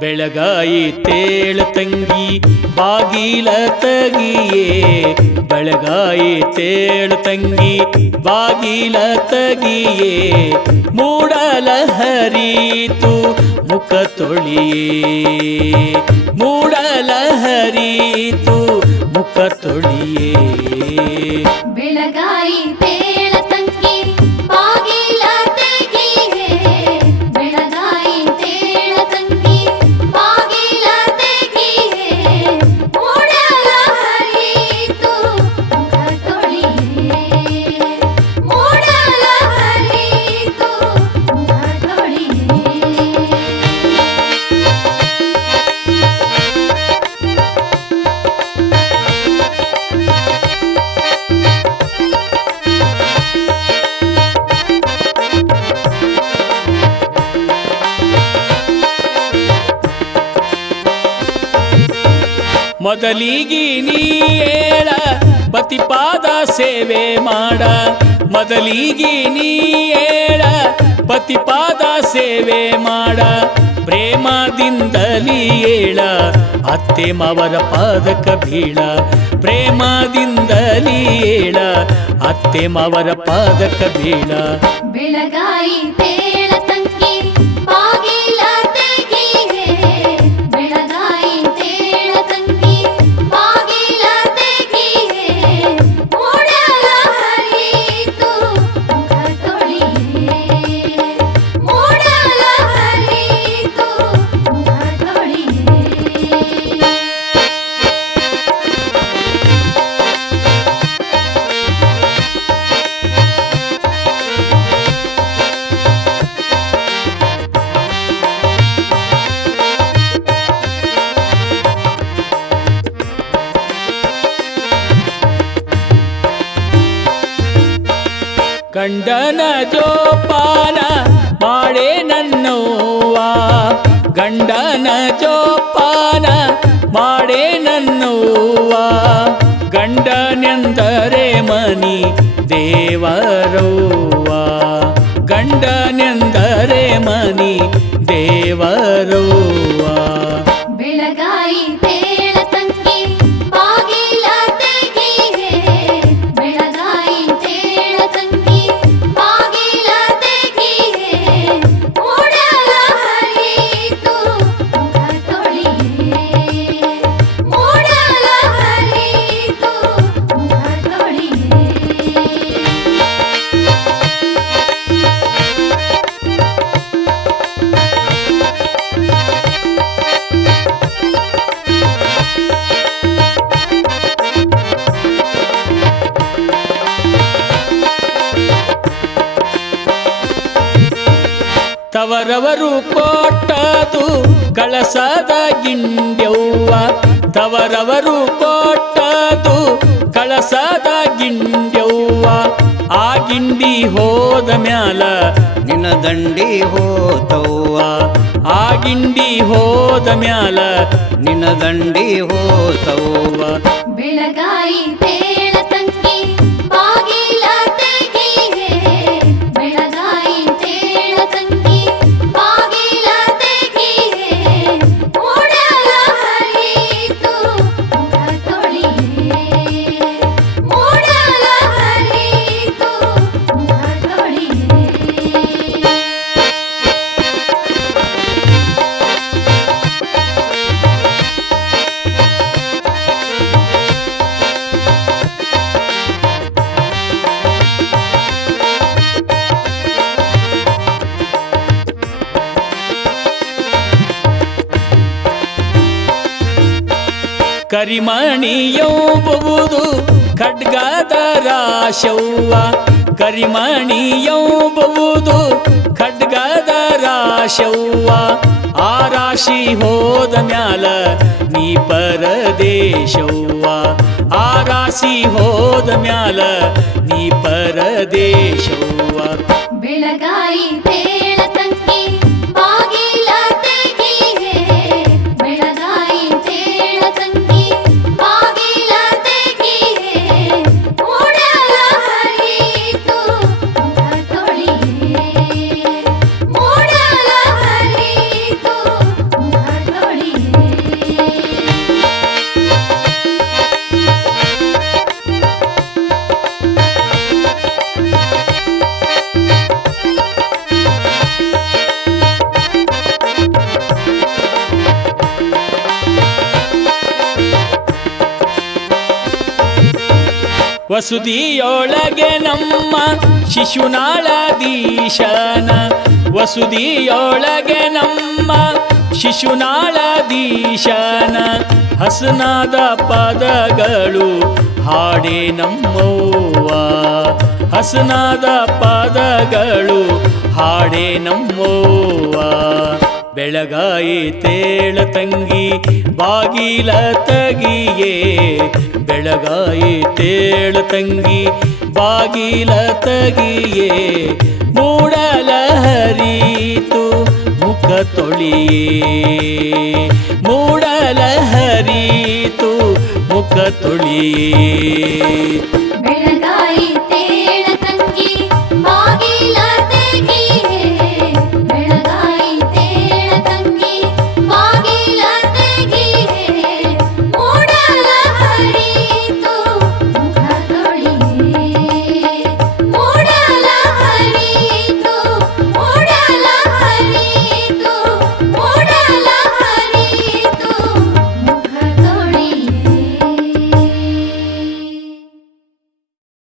ಬೆಳಗಾಯಿತೇಳ ತಂಗಿ ಬಾಗಿಲ ತಗಿಯೇ, ಬೆಳಗಾಯಿತೇಳ ತಂಗಿ ಬಾಗಿಲ ತಗಿಯೇ, ಮೂಡಲ ಹರಿತು ಮುಖ ತೊಳಿಯೇ, ಮೂಡಲ ಹರಿತು ಮುಖ ತೊಳಿಯೇ. ಬೆಳಗಾಯಿತೇಳ ತಂಗಿ ಬಾಗಿಲ ತೆಗಿಯೇ, ಬೆಳಗಾಯಿತೇಳ ತಂಗಿ ಬಾಗಿಲ ತೆಗಿಯೇ, ಮೂಡಲ ಹರಿತು ಮುಖ ತೊಳಿಯೇ, ಮೂಡಲ ಹರಿತು ಮುಖ ತೊಳಿಯೇ. ಮೊದಲಿಗೆ ನೀಳ ಪತಿಪಾದ ಸೇವೆ ಮಾಡ, ಮೊದಲಿಗೆ ನೀಳ ಪತಿಪಾದ ಸೇವೆ ಮಾಡ, ಪ್ರೇಮದಿಂದಲೀ ಏಳ ಅತ್ತೆ ಮಾವರ ಪಾದಕ ಬೀಳ, ಪ್ರೇಮದಿಂದಲೀ ಏಳ ಅತ್ತೆ ಮಾವರ ಪಾದಕ ಬೀಳ. ಬೆಳಗಾಯಿತೇಳ ತಂಗಿ ಬಾಗಿಲ ತೆಗಿಯೇ, ಬೆಳಗಾಯಿತೇಳ ತಂಗಿ ಬಾಗಿಲ ತೆಗಿಯೇ, ಮೂಡಲ ಹರಿತು ಮುಖ ತೊಳಿಯೇ, ಮೂಡಲ ಹರಿತು ಮುಖ ತೊಳಿಯೇ. ಗಂಡನ ಜೋಪಾನ ಮಾಡೇ ನನ್ನವ್ವ, ಗಂಡನ ಜೋಪಾನ ಮಾಡೇ ನನ್ನವ್ವ, ಗಂಡನೆಂದರೆ ಮನಿ ದೇವರವ್ವ, ಗಂಡನೆಂದರೆ ಮನಿ ದೇವರವ್ವ. ಬೆಳಗಾಯಿತೇಳ ತಂಗಿ ಬಾಗಿಲ ತೆಗಿಯೇ, ಬೆಳಗಾಯಿತೇಳ ತಂಗಿ ಬಾಗಿಲ ತೆಗಿಯೇ, ಮೂಡಲ ಹರಿತು ಮುಖ ತೊಳಿಯೇ, ಮೂಡಲ ಹರಿತು ಮುಖ ತೊಳಿಯೇ. ತವರವರು ಕೊಟ್ಟದು ಕಳಸದ ಗಿಂಡ್ಯವ್ವ, ತವರವರು ಕೊಟ್ಟದು ಕಳಸದ ಗಿಂಡ್ಯವ್ವ, ಆ ಗಿಂಡಿ ಹೋದ ಮ್ಯಾಲ ನಿನ್ನ ದಂಡಿ ಹೋತವ್ವ, ಆ ಗಿಂಡಿ ಹೋದ ಮ್ಯಾಲ ನಿನ್ನ ದಂಡಿ ಹೋತವ್ವ. ಬೆಳಗಾಯಿತೇಳ ತಂಗಿ ಬಾಗಿಲ ತೆಗಿಯೇ, ಬೆಳಗಾಯಿತೇಳ ತಂಗಿ ಬಾಗಿಲ ತೆಗಿಯೇ, ಮೂಡಲ ಹರಿತು ಮುಖ ತೊಳಿಯೇ, ಮೂಡಲ ಹರಿತು ಮುಖ ತೊಳಿಯೇ. ಕರಿಮಣಿಯೆಂಬುವುದು ಖಡ್ಗದ ರಾಶವ್ವ, ಕರಿಮಣಿಯೆಂಬುವುದು ಖಡ್ಗದ ರಾಶವ್ವ, ಆ ರಾಶಿ ಹೋದ ಮ್ಯಾಲ ನೀ ಪರದೇಶವ್ವ, ಆರಾಸಿ ಹೋದ ಮ್ಯಾಲ ನೀ ಪರದೇಶವ್ವ. ಬೆಳಗಾಯಿತೇಳ ತಂಗಿ ಬಾಗಿಲ ತೆಗಿಯೇ, ಬೆಳಗಾಯಿತೇಳ ತಂಗಿ ಬಾಗಿಲ ತೆಗಿಯೇ, ಮೂಡಲ ಹರಿತು ಮುಖ ತೊಳಿಯೇ, ಮೂಡಲ ಹರಿತು ಮುಖ ತೊಳಿಯೇ. ವಸುದಿಯೊಳಗೆ ನಮ್ಮ ಶಿಶುನಾಳದೀಶನ, ವಸುದಿಯೊಳಗೆ ನಮ್ಮ ಶಿಶುನಾಳದೀಶನ, ಹಸನಾದ ಪದಗಳು ಹಾಡೇ ನಮ್ಮವ್ವ, ಹಸನಾದ ಪದಗಳು ಹಾಡೇ ನಮ್ಮವ್ವ. ಬೆಳಗಾಯಿತೇಳ ತಂಗಿ ಬಾಗಿಲ ತಗಿಯೇ, ಬೆಳಗಾಯಿತೇಳ ತಂಗಿ ಬಾಗಿಲ ತಗಿಯೇ, ಮೂಡಲ ಹರಿತು ಮುಖ ತೊಳಿಯೇ, ಮೂಡಲ ಹರಿತು ಮುಖ ತೊಳಿಯೇ.